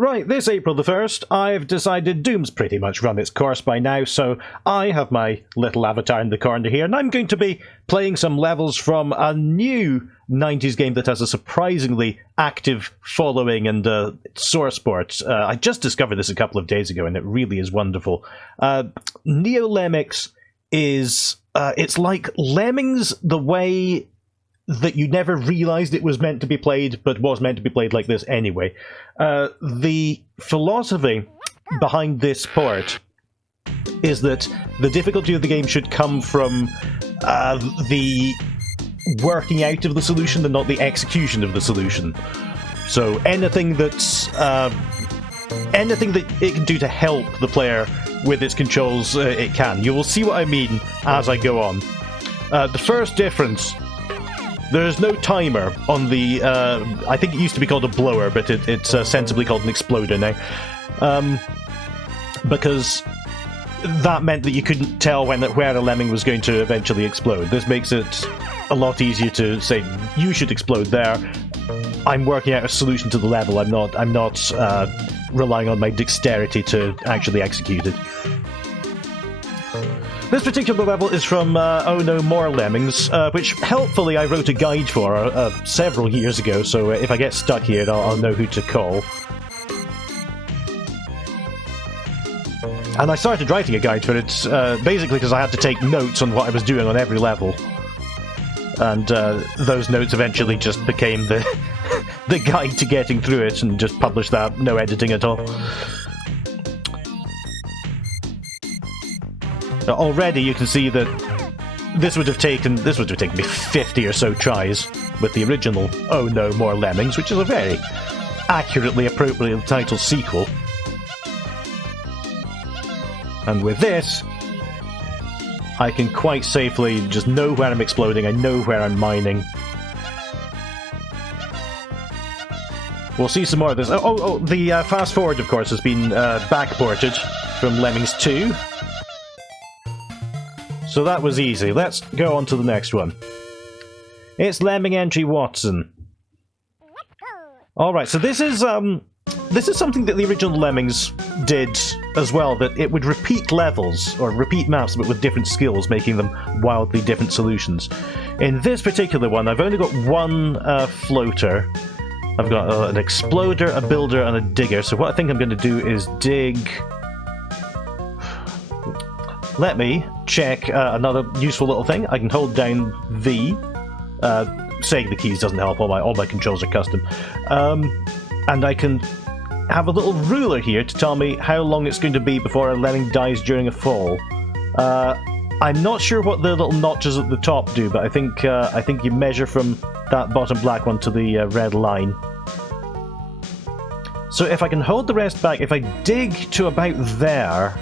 Right, this April the 1st, I've decided Doom's pretty much run its course by now, so I have my little avatar in the corner here, and I'm going to be playing some levels from a new 90s game that has a surprisingly active following and source port. I just discovered this a couple of days ago, and it really is wonderful. NeoLemmix is... it's like Lemmings the way that you never realized it was meant to be played, but was meant to be played like this anyway. The philosophy behind this port is that the difficulty of the game should come from the working out of the solution and not the execution of the solution. So anything that's anything that it can do to help the player with its controls, it can. You will see what I mean as I go on. The first difference: there's no timer on the, I think it used to be called a blower, but it's sensibly called an exploder now. Because that meant that you couldn't tell where a lemming was going to eventually explode. This makes it a lot easier to say, you should explode there. I'm working out a solution to the level. I'm not relying on my dexterity to actually execute it. This particular level is from Oh No More Lemmings, which helpfully I wrote a guide for several years ago, so if I get stuck here, I'll know who to call. And I started writing a guide for it basically because I had to take notes on what I was doing on every level. And those notes eventually just became the, the guide to getting through it, and just published that, no editing at all. Already you can see that this would have taken me 50 or so tries with the original Oh No More Lemmings, which is a very accurately, appropriately titled sequel. And with this, I can quite safely just know where I'm exploding, I know where I'm mining. We'll see some more of this. The fast forward, of course, has been backported from Lemmings 2. So that was easy. Let's go on to the next one. It's Lemming Entry Watson. Alright, so this is something that the original Lemmings did as well, that it would repeat levels, or repeat maps, but with different skills, making them wildly different solutions. In this particular one, I've only got one floater. I've got an exploder, a builder, and a digger, so what I think I'm going to do is dig... Let me check another useful little thing. I can hold down V. Saying the keys doesn't help, all my controls are custom. And I can have a little ruler here to tell me how long it's going to be before a lemming dies during a fall. I'm not sure what the little notches at the top do, but I think you measure from that bottom black one to the red line. So if I can hold the rest back, if I dig to about there...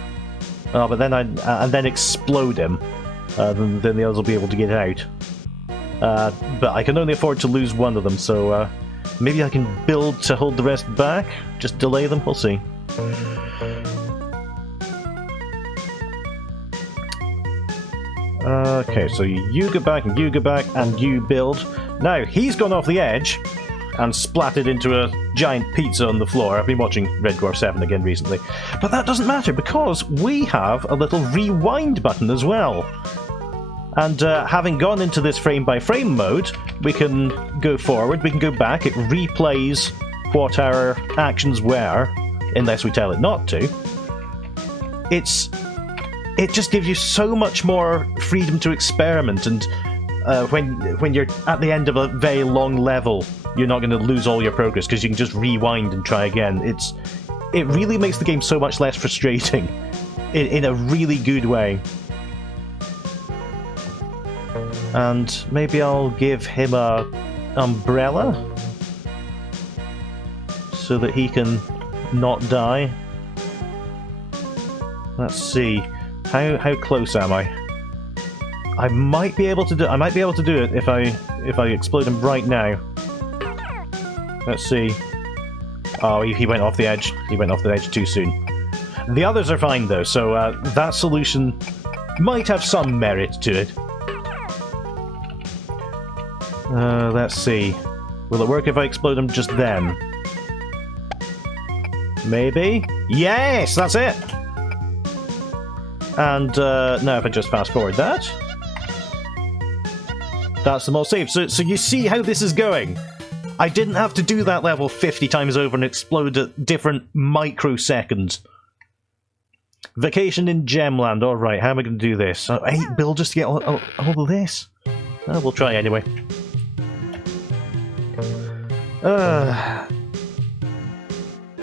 Oh, but then and then explode him, then the others will be able to get out. But I can only afford to lose one of them, so maybe I can build to hold the rest back? Just delay them? We'll see. Okay, so you go back, and you go back, and you build. Now, he's gone off the edge and splattered into a giant pizza on the floor. I've been watching Red Dwarf 7 again recently. But that doesn't matter, because we have a little rewind button as well. And having gone into this frame-by-frame mode, we can go forward, we can go back, it replays what our actions were, unless we tell it not to. It just gives you so much more freedom to experiment, and when you're at the end of a very long level, you're not going to lose all your progress because you can just rewind and try again. It really makes the game so much less frustrating in a really good way. And maybe I'll give him a umbrella so that he can not die. Let's see. How close am I? I might be able to do it if I explode him right now. Let's see. Oh, he went off the edge. He went off the edge too soon. The others are fine though, so that solution might have some merit to it. Let's see. Will it work if I explode him just then? Maybe? Yes, that's it! And now if I just fast forward that, that's the most safe. So you see how this is going. I didn't have to do that level 50 times over and explode at different microseconds. Vacation in Gemland. Alright, how am I going to do this? 8 builders to get all of this? We'll try anyway.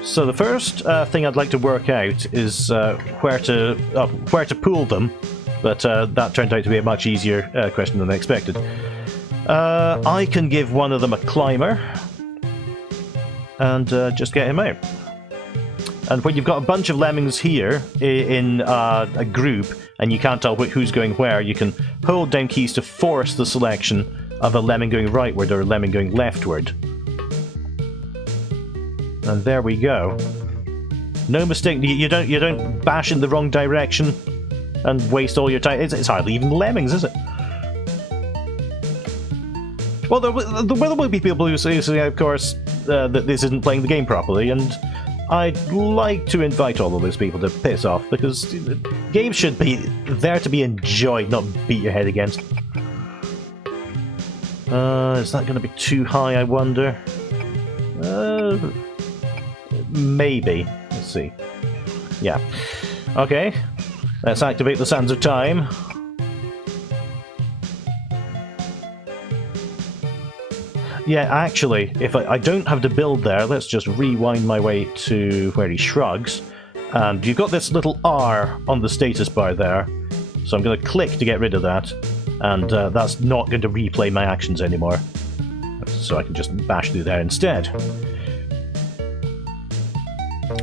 So the first thing I'd like to work out is where to pool them, but that turned out to be a much easier question than I expected. I can give one of them a climber, and just get him out. And when you've got a bunch of lemmings here in a group, and you can't tell who's going where, you can hold down keys to force the selection of a lemming going rightward or a lemming going leftward. And there we go. No mistake. You don't bash in the wrong direction and waste all your time. It's hardly even lemmings, is it? Well, there will be people who say, of course, that this isn't playing the game properly, and I'd like to invite all of those people to piss off, because games should be there to be enjoyed, not beat your head against. Is that going to be too high, I wonder? Maybe. Let's see. Yeah. Okay. Let's activate the Sands of Time. Yeah, actually, if I don't have to build there, let's just rewind my way to where he shrugs. And you've got this little R on the status bar there. So I'm going to click to get rid of that. And that's not going to replay my actions anymore. So I can just bash through there instead.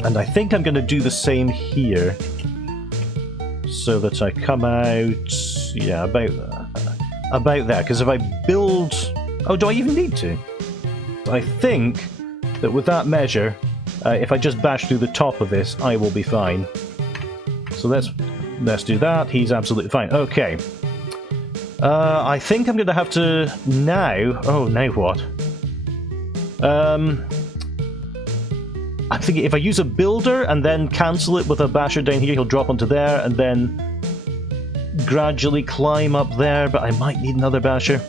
And I think I'm going to do the same here, so that I come out, yeah, about there. Because if I build, oh, do I even need to? I think that with that measure, if I just bash through the top of this, I will be fine. So let's do that. He's absolutely fine. Okay. I think I'm going to have to now. Oh, now what? I'm thinking if I use a builder and then cancel it with a basher down here, he'll drop onto there and then gradually climb up there, but I might need another basher.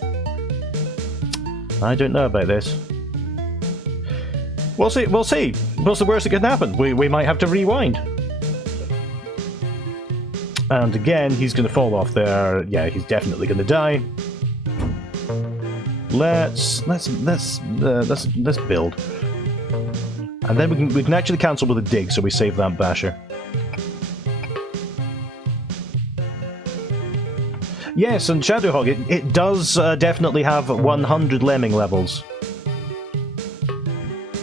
I don't know about this. We'll see. We'll see. What's the worst that can happen? We might have to rewind. And again, he's going to fall off there. Yeah, he's definitely going to die. Let's build. And then we can actually cancel with a dig, so we save that basher. Yes, and Shadowhog, it does definitely have 100 lemming levels.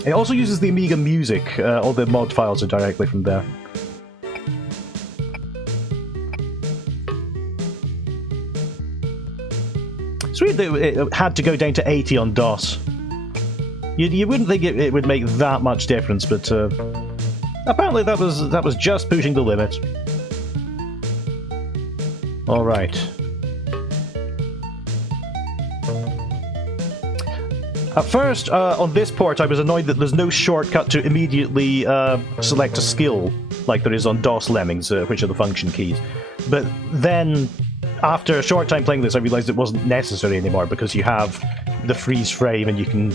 It also uses the Amiga music. All the mod files are directly from there. It's weird that it had to go down to 80 on DOS. You wouldn't think it would make that much difference, but apparently that was just pushing the limit. All right. At first, on this port, I was annoyed that there's no shortcut to immediately select a skill like there is on DOS Lemmings, which are the function keys. But then, after a short time playing this, I realized it wasn't necessary anymore because you have the freeze frame and you can.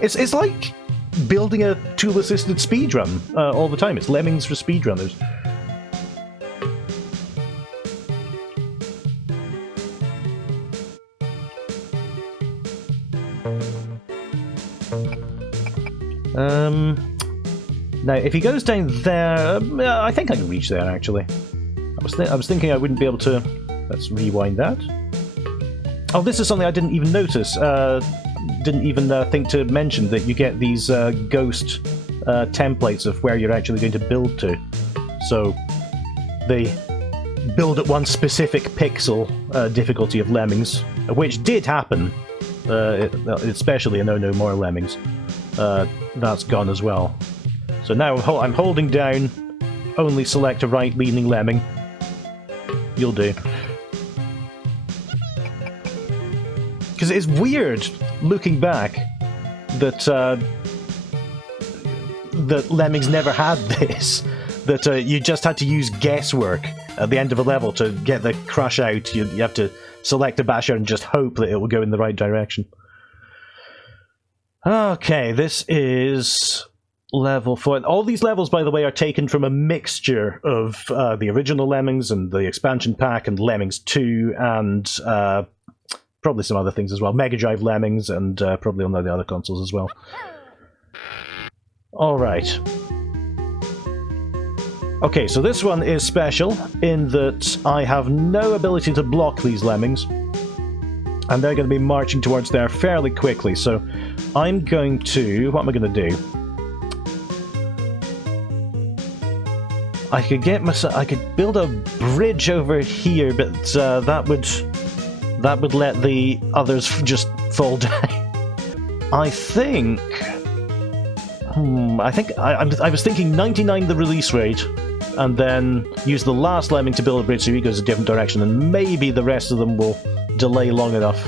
It's like building a tool-assisted speedrun all the time. It's Lemmings for speedrunners. Now, if he goes down there, I think I can reach there, actually. I was thinking I wouldn't be able to. Let's rewind that. Oh, this is something I didn't even notice. Didn't even think to mention that you get these ghost templates of where you're actually going to build to. So they build at one specific pixel difficulty of Lemmings, which did happen, especially in Oh No More Lemmings. That's gone as well. So now I'm holding down, only select a right-leaning lemming. You'll do. Because it's weird, looking back, that that Lemmings never had this. That you just had to use guesswork at the end of a level to get the crush out. You have to select a basher and just hope that it will go in the right direction. Okay, this is level 4. All these levels, by the way, are taken from a mixture of the original Lemmings and the expansion pack and Lemmings 2 and probably some other things as well. Mega Drive Lemmings and probably on the other consoles as well. Alright. Okay, so this one is special in that I have no ability to block these Lemmings. And they're going to be marching towards there fairly quickly, so I'm going to... What am I going to do? I could get myself... I could build a bridge over here, but that would let the others just fall down. I think... I was thinking 99 the release rate, and then use the last Lemming to build a bridge so he goes a different direction, and maybe the rest of them will delay long enough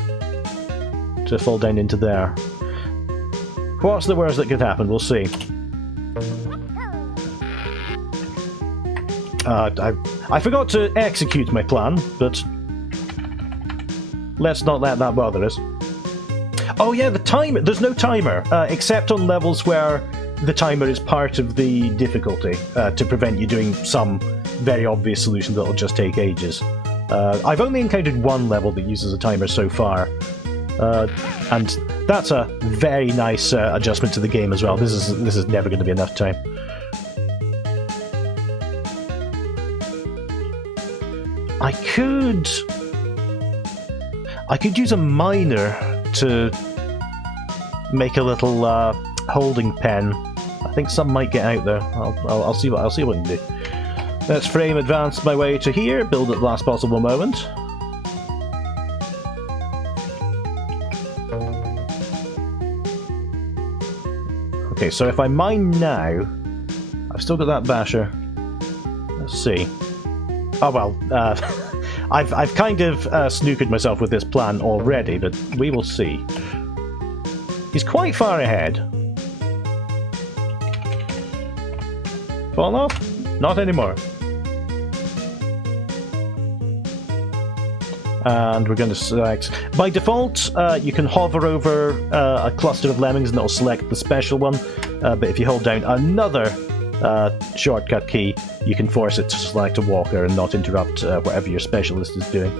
to fall down into there. What's the worst that could happen? We'll see. I forgot to execute my plan, but let's not let that bother us. Oh yeah, the timer! There's no timer, except on levels where the timer is part of the difficulty, to prevent you doing some very obvious solution that'll just take ages. I've only encountered one level that uses a timer so far, and that's a very nice adjustment to the game as well. This is never going to be enough time. I could use a miner to make a little holding pen. I think some might get out there. I'll see what I can do. Let's frame advance my way to here, build at the last possible moment. Okay, so if I mine now, I've still got that basher. Let's see. Oh well, I've kind of snookered myself with this plan already, but we will see. He's quite far ahead. Fall off? Not anymore. And we're going to select... By default, you can hover over a cluster of Lemmings and it'll select the special one, but if you hold down another shortcut key, you can force it to select a walker and not interrupt whatever your specialist is doing.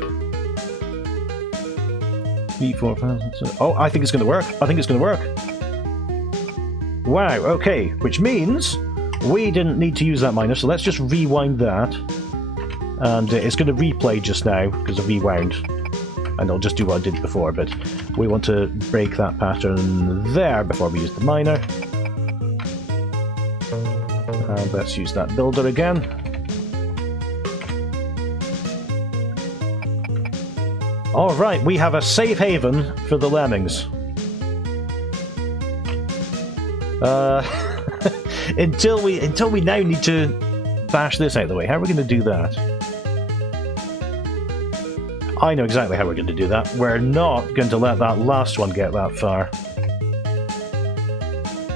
3, 4, 5, 6, oh, I think it's going to work. I think it's going to work. Wow, okay, which means we didn't need to use that miner, so let's just rewind that. And it's going to replay just now, because I rewound. And I'll just do what I did before, but we want to break that pattern there before we use the miner. And let's use that builder again. Alright, we have a safe haven for the Lemmings. Until we now need to bash this out of the way. How are we going to do that? I know exactly how we're going to do that. We're not going to let that last one get that far.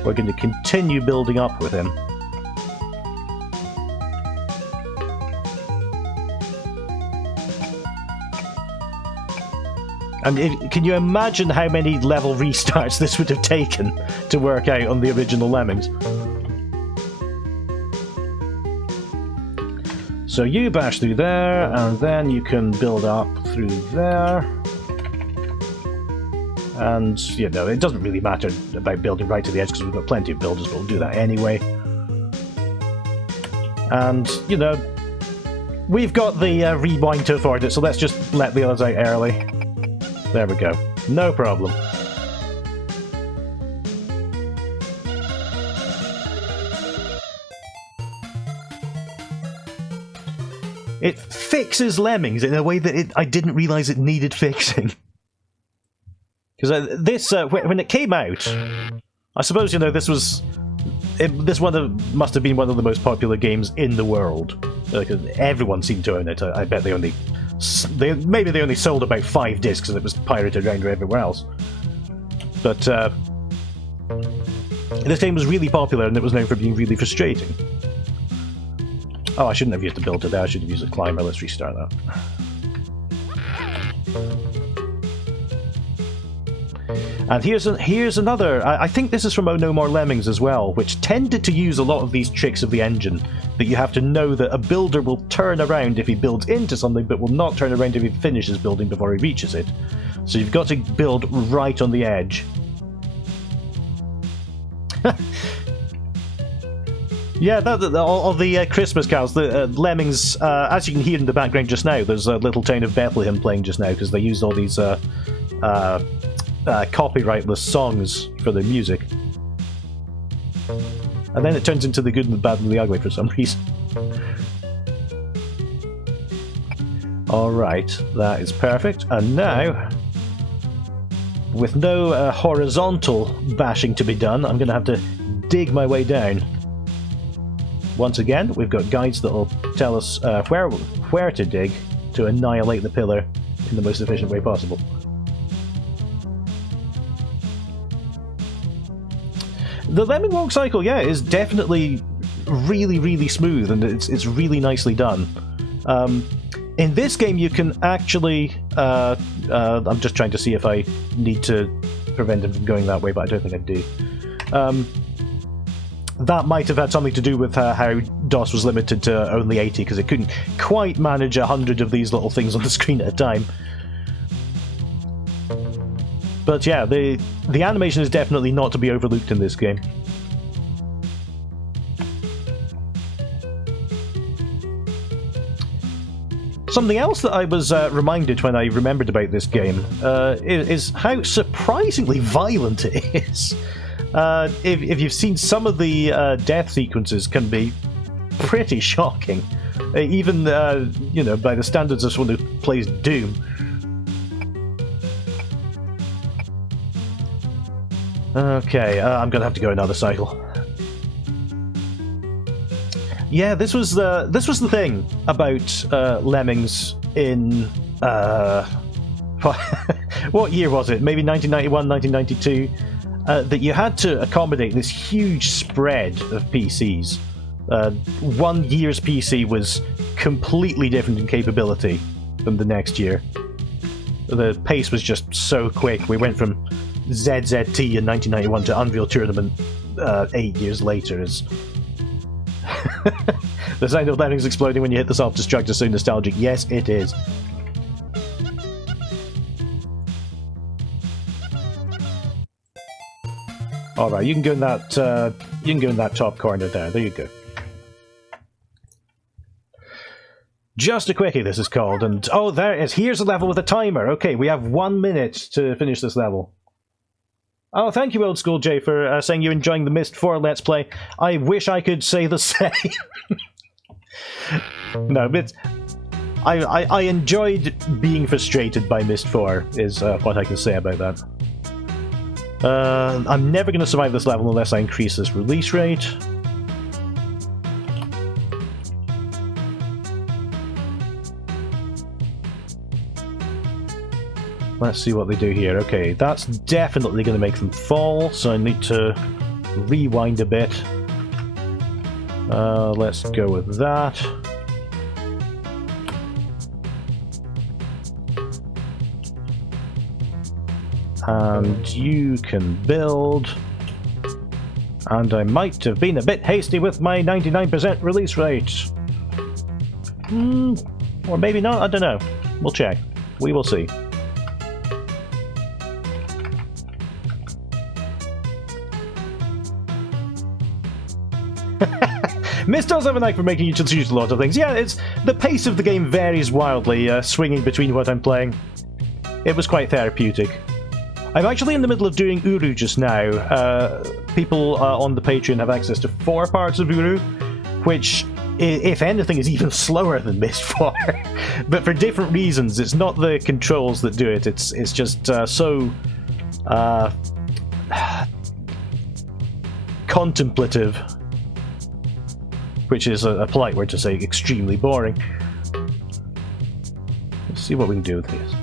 We're going to continue building up with him. And can you imagine how many level restarts this would have taken to work out on the original Lemmings? So you bash through there, and then you can build up through there. And, you know, it doesn't really matter about building right to the edge because we've got plenty of builders, but we'll do that anyway. And, you know, we've got the rewind to afford it, so let's just let the others out early. There we go. No problem. It fixes Lemmings in a way that I didn't realise it needed fixing. Because this, when it came out, I suppose, you know, this was... this must have been one of the most popular games in the world. Everyone seemed to own it. I bet they only sold about 5 discs and it was pirated around everywhere else. But This game was really popular and it was known for being really frustrating. Oh, I shouldn't have used the builder there, I should have used a climber. Let's restart that. And here's another. I think this is from Oh No More Lemmings as well, which tended to use a lot of these tricks of the engine. That you have to know that a builder will turn around if he builds into something, but will not turn around if he finishes building before he reaches it. So you've got to build right on the edge. Yeah, all the Christmas carols, the Lemmings, as you can hear in the background just now, there's a little town of Bethlehem playing just now, because they used all these copyrightless songs for their music. And then it turns into the good and the bad and the ugly for some reason. Alright, that is perfect. And now, with no horizontal bashing to be done, I'm going to have to dig my way down. Once again, we've got guides that will tell us where to dig to annihilate the pillar in the most efficient way possible. The Lemming walk cycle, yeah, is definitely really, really smooth, and it's really nicely done. In this game, you can actually... I'm just trying to see if I need to prevent him from going that way, but I don't think I do. That might have had something to do with how DOS was limited to only 80, because it couldn't quite manage 100 of these little things on the screen at a time. But yeah, the animation is definitely not to be overlooked in this game. Something else that I was reminded when I remembered about this game is how surprisingly violent it is. If you've seen some of the death sequences, can be pretty shocking, even you know, by the standards of someone who plays Doom. Okay, I'm gonna have to go another cycle. Yeah, this was the thing about Lemmings in what year was it? Maybe 1991, 1992. That you had to accommodate this huge spread of PCs. One year's PC was completely different in capability than the next year. The pace was just so quick. We went from ZZT in 1991 to Unreal Tournament 8 years later. The sound of Lemmings exploding when you hit the self-destruct is so nostalgic. Yes, it is. Alright, you can go in that top corner there. There you go. Just a quickie, this is called, and oh, there it is. Here's a level with a timer. Okay, we have 1 minute to finish this level. Oh, thank you, Old School Jay, for saying you're enjoying the Myst 4 Let's Play. I wish I could say the same. No, but I enjoyed being frustrated by Myst 4, is what I can say about that. I'm never going to survive this level unless I increase this release rate. Let's see what they do here. Okay, that's definitely going to make them fall, so I need to rewind a bit. Let's go with that. And you can build. And I might have been a bit hasty with my 99% release rate. Or maybe not, I don't know. We'll check. We will see. Myst does have a knack for making you choose a lot of things. Yeah, it's the pace of the game varies wildly, swinging between what I'm playing. It was quite therapeutic. I'm actually in the middle of doing Uru just now. People on the Patreon have access to 4 parts of Uru, which, if anything, is even slower than Myst 4. But for different reasons. It's not the controls that do it, it's just so... contemplative. Which is a polite word to say extremely boring. Let's see what we can do with this.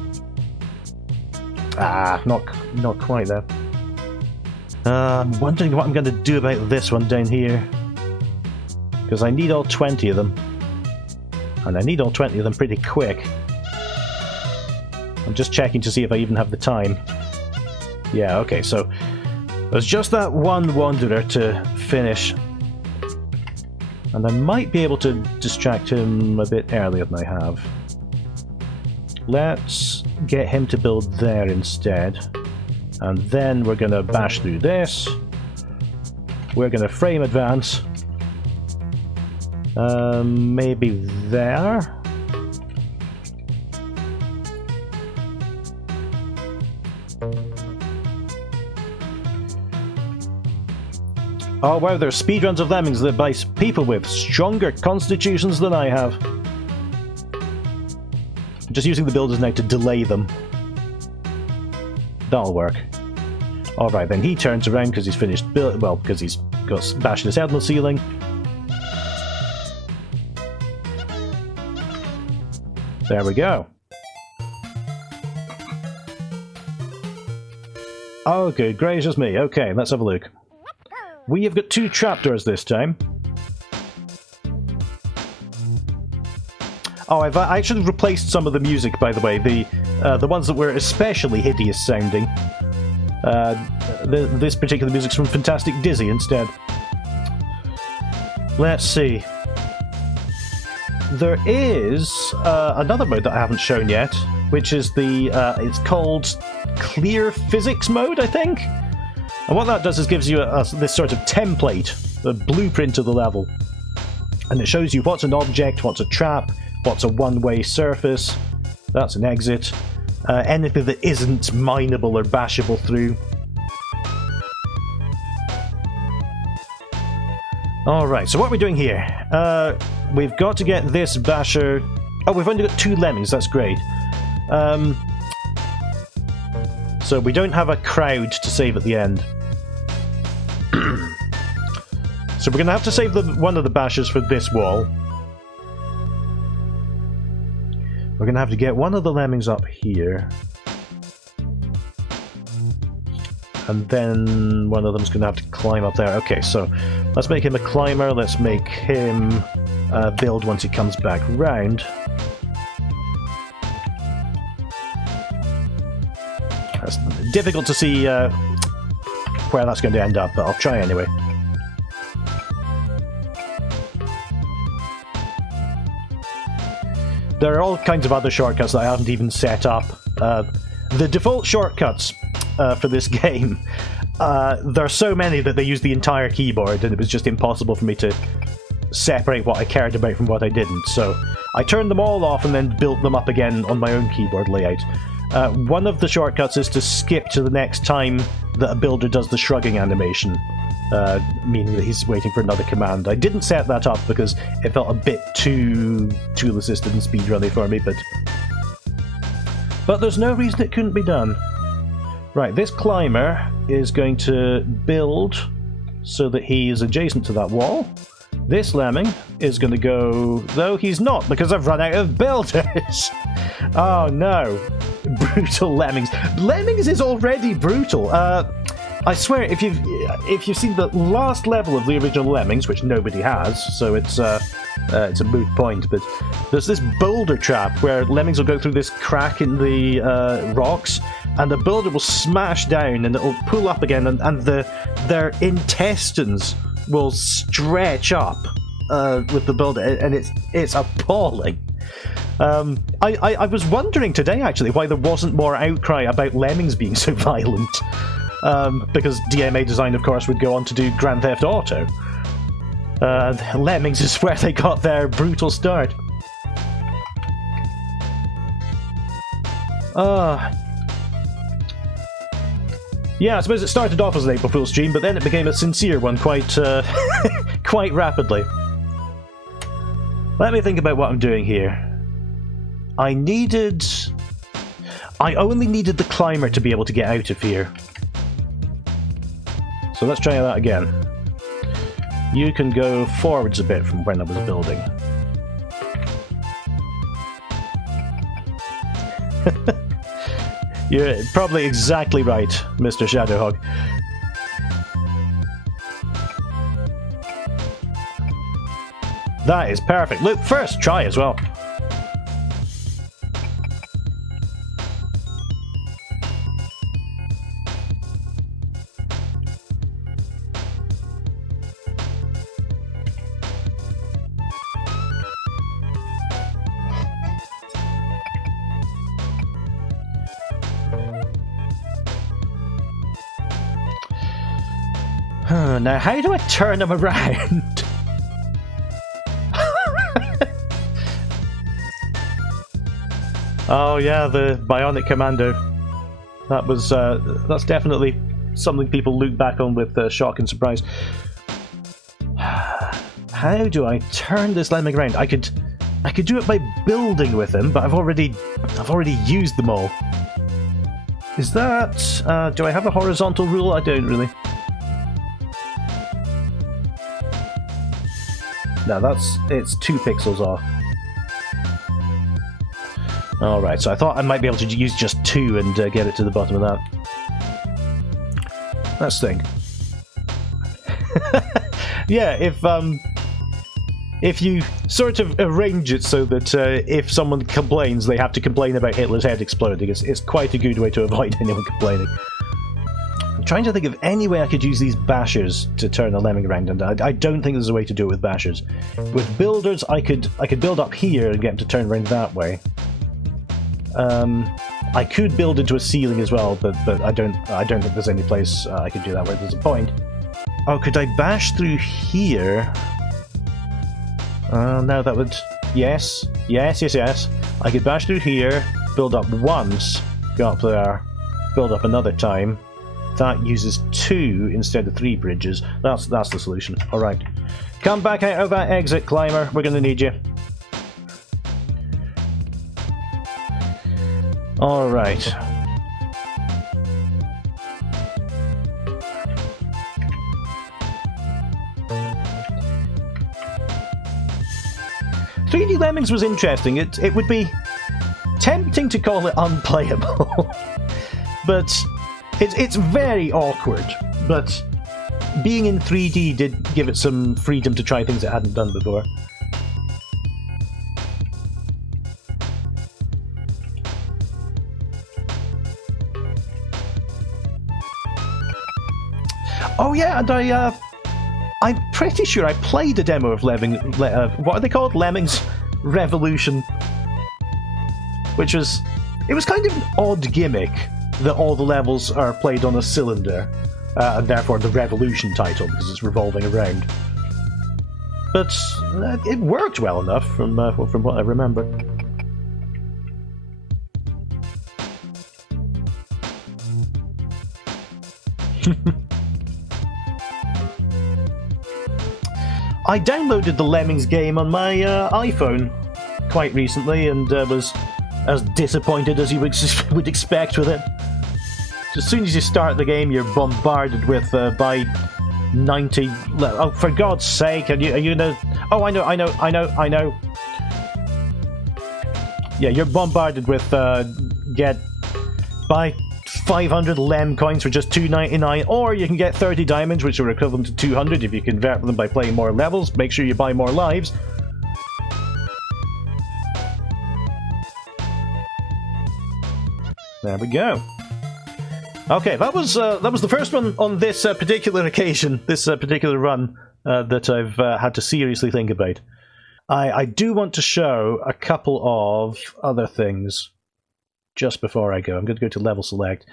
Ah, not quite there. I'm wondering what I'm going to do about this one down here. Because I need all 20 of them. And I need all 20 of them pretty quick. I'm just checking to see if I even have the time. Yeah, okay, so there's just that one wanderer to finish. And I might be able to distract him a bit earlier than I have. Let's get him to build there instead. And then we're going to bash through this. We're going to frame advance. Maybe there? Oh wow, there are speedruns of Lemmings that by people with stronger constitutions than I have. I'm just using the builders now to delay them. That'll work. Alright, then he turns around because he's finished well, because he's got bashing his head on the ceiling. There we go. Oh, good gracious me. Okay, let's have a look. We have got 2 trapdoors this time. Oh, I should have replaced some of the music, by the way. The ones that were especially hideous sounding. This particular music's from Fantastic Dizzy instead. Let's see. There is another mode that I haven't shown yet, which is it's called Clear Physics mode, I think? And what that does is gives you this sort of template, a blueprint of the level. And it shows you what's an object, what's a trap, what's a one-way surface, that's an exit, anything that isn't mineable or bashable through. Alright, so what are we doing here? We've got to get this basher... Oh, we've only got 2 lemmings, that's great. So we don't have a crowd to save at the end. So we're going to have to save one of the bashers for this wall. We're going to have to get one of the lemmings up here. And then one of them's going to have to climb up there. Okay, so let's make him a climber. Let's make him build once he comes back round. It's difficult to see where that's going to end up, but I'll try anyway. There are all kinds of other shortcuts that I haven't even set up. The default shortcuts for this game, there are so many that they use the entire keyboard, and it was just impossible for me to separate what I cared about from what I didn't. So I turned them all off and then built them up again on my own keyboard layout. One of the shortcuts is to skip to the next time that a builder does the shrugging animation, meaning that he's waiting for another command. I didn't set that up because it felt a bit too tool-assisted and speedrunny for me, but there's no reason it couldn't be done. Right, this climber is going to build so that he is adjacent to that wall. This lemming is going to go... Though he's not, because I've run out of builders! Oh no. Brutal Lemmings. Lemmings is already brutal. I swear, if you've seen the last level of the original Lemmings, which nobody has, so it's a moot point, but there's this boulder trap where Lemmings will go through this crack in the rocks, and the boulder will smash down, and it'll pull up again, and their intestines will stretch up with the boulder, and it's appalling. I was wondering today, actually, why there wasn't more outcry about Lemmings being so violent. Because DMA Design, of course, would go on to do Grand Theft Auto. Lemmings is where they got their brutal start. Yeah, I suppose it started off as an April Fool's stream, but then it became a sincere one quite, quite rapidly. Let me think about what I'm doing here. I only needed the climber to be able to get out of here. So let's try that again. You can go forwards a bit from when I was building. You're probably exactly right, Mr. Shadowhog. That is perfect. Look, first try as well. Now, how do I turn them around? Oh yeah, the Bionic Commando. That was that's definitely something people look back on with shock and surprise. How do I turn this lemming around? I could do it by building with him, but I've already used them all. Is that do I have a horizontal rule? I don't really. No, it's 2 pixels off. Alright, so I thought I might be able to use just 2 and get it to the bottom of that. That's thing. Yeah, if you sort of arrange it so that if someone complains, they have to complain about Hitler's head exploding, it's quite a good way to avoid anyone complaining. I'm trying to think of any way I could use these bashers to turn a lemming around, and I don't think there's a way to do it with bashers. With builders, I could build up here and get them to turn around that way. I could build into a ceiling as well, but I don't think there's any place I could do that where there's a point. Oh, could I bash through here? No, that would... Yes. I could bash through here, build up once, go up there, build up another time. That uses 2 instead of 3 bridges. That's the solution. Alright. Come back out of that exit, climber. We're gonna need you. Alright. "3D Lemmings" was interesting. It would be tempting to call it unplayable. But it's very awkward. But being in 3D did give it some freedom to try things it hadn't done before. Oh yeah, and I'm pretty sure I played a demo of what are they called? Lemmings Revolution. Which was... It was kind of an odd gimmick that all the levels are played on a cylinder, and therefore the Revolution title, because it's revolving around. But it worked well enough from what I remember. I downloaded the Lemmings game on my iPhone quite recently and was as disappointed as you would expect with it. As soon as you start the game, you're bombarded with by 90... Oh, for God's sake, are you gonna... Oh, I know. Yeah, you're bombarded with buy 500 Lem coins for just $2.99, or you can get 30 diamonds, which are equivalent to 200 if you convert them by playing more levels. Make sure you buy more lives. There we go. Okay, that was the first one on this particular occasion, this particular run that I've had to seriously think about. I do want to show a couple of other things just before I go. I'm going to go to level select.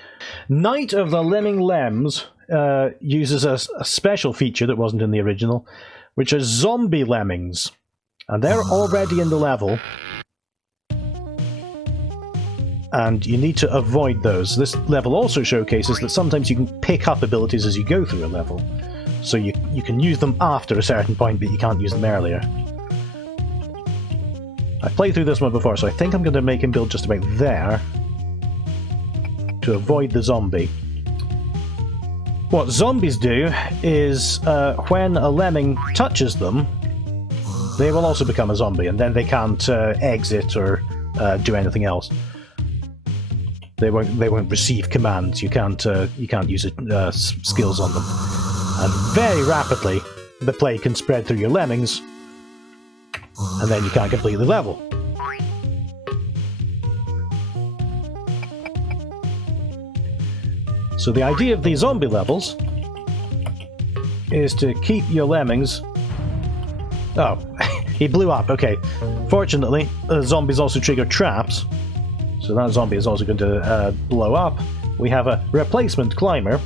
Night of the Lemming Lems uses a special feature that wasn't in the original, which are zombie lemmings. And they're already in the level. And you need to avoid those. This level also showcases that sometimes you can pick up abilities as you go through a level. So you can use them after a certain point, but you can't use them earlier. I played through this one before, so I think I'm going to make him build just about there to avoid the zombie. What zombies do is when a lemming touches them, they will also become a zombie, and then they can't exit or do anything else. They won't receive commands. You can't use skills on them, and very rapidly the plague can spread through your lemmings, and then you can't complete the level. So the idea of these zombie levels is to keep your lemmings... Oh, he blew up, okay. Fortunately, zombies also trigger traps, so that zombie is also going to blow up. We have a replacement climber,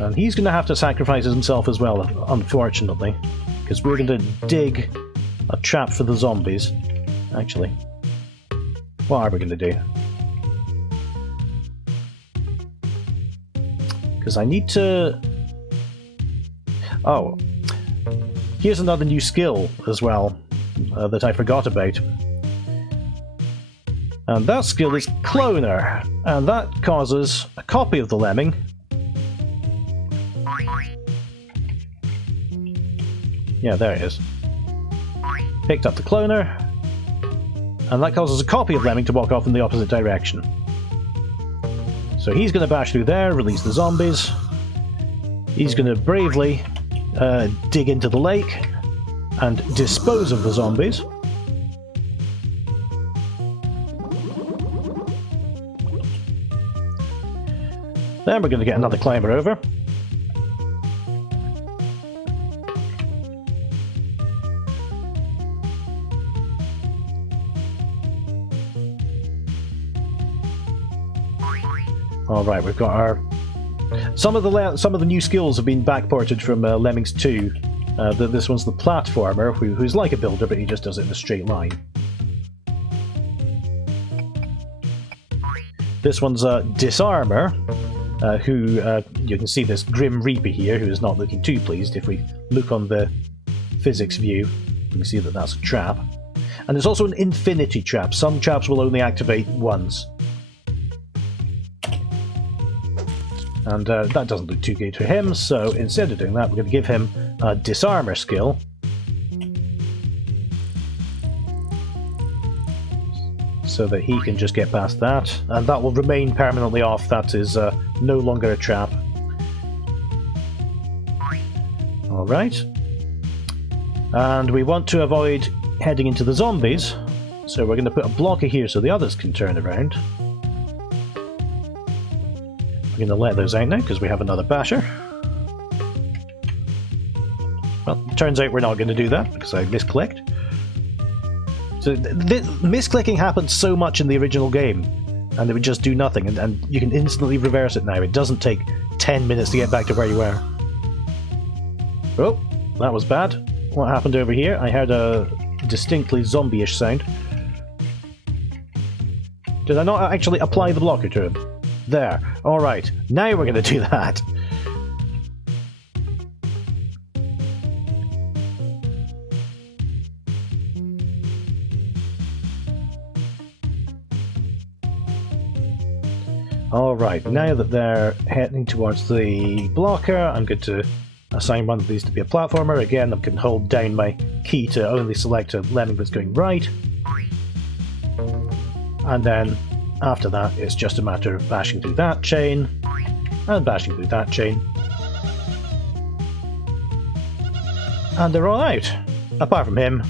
and he's going to have to sacrifice himself as well, unfortunately, because we're going to dig a trap for the zombies. Actually, what are we going to do? Because I need to... Oh, here's another new skill as well that I forgot about. And that skill is Cloner, and that causes a copy of the lemming. Yeah, there it is. Picked up the Cloner, and that causes a copy of lemming to walk off in the opposite direction. So he's going to bash through there, release the zombies. He's going to bravely dig into the lake and dispose of the zombies. Then we're going to get another climber over. Alright, we've got our... Some of the new skills have been backported from Lemmings 2. This one's the platformer, who's like a builder, but he just does it in a straight line. This one's a disarmer, who you can see this Grim Reaper here, who is not looking too pleased. If we look on the physics view, we can see that that's a trap. And there's also an infinity trap. Some traps will only activate once. And that doesn't look too good for him, so instead of doing that, we're going to give him a disarmor skill. So that he can just get past that, and that will remain permanently off. That is no longer a trap. Alright. And we want to avoid heading into the zombies, so we're going to put a blocker here so the others can turn around. We're going to let those out now because we have another basher. Well, it turns out we're not going to do that because I misclicked. So misclicking happened so much in the original game, and it would just do nothing, and you can instantly reverse it now. It doesn't take 10 minutes to get back to where you were. Oh, that was bad. What happened over here? I heard a distinctly zombie-ish sound. Did I not actually apply the blocker to him? There. Alright, now we're going to do that. Alright, now that they're heading towards the blocker, I'm going to assign one of these to be a platformer. Again, I can hold down my key to only select a lemming that's going right. And then after that, it's just a matter of bashing through that chain, and bashing through that chain. And they're all out, apart from him.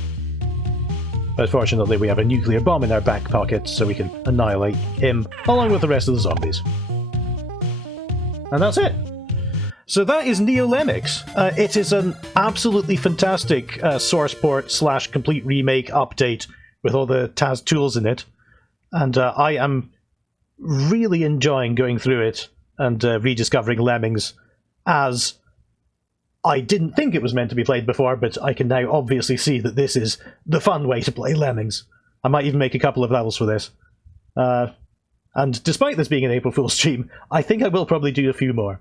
But fortunately we have a nuclear bomb in our back pocket, so we can annihilate him, along with the rest of the zombies. And that's it! So that is NeoLemmix. It is an absolutely fantastic source port / complete remake update with all the Taz tools in it. And I am really enjoying going through it and rediscovering Lemmings, as I didn't think it was meant to be played before, but I can now obviously see that this is the fun way to play Lemmings. I might even make a couple of levels for this. And despite this being an April Fool's stream, I think I will probably do a few more.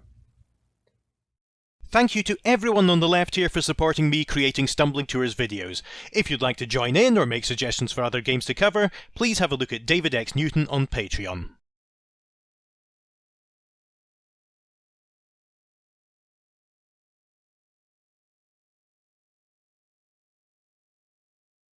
Thank you to everyone on the left here for supporting me creating Stumbling Tours videos. If you'd like to join in or make suggestions for other games to cover, please have a look at David X Newton on Patreon.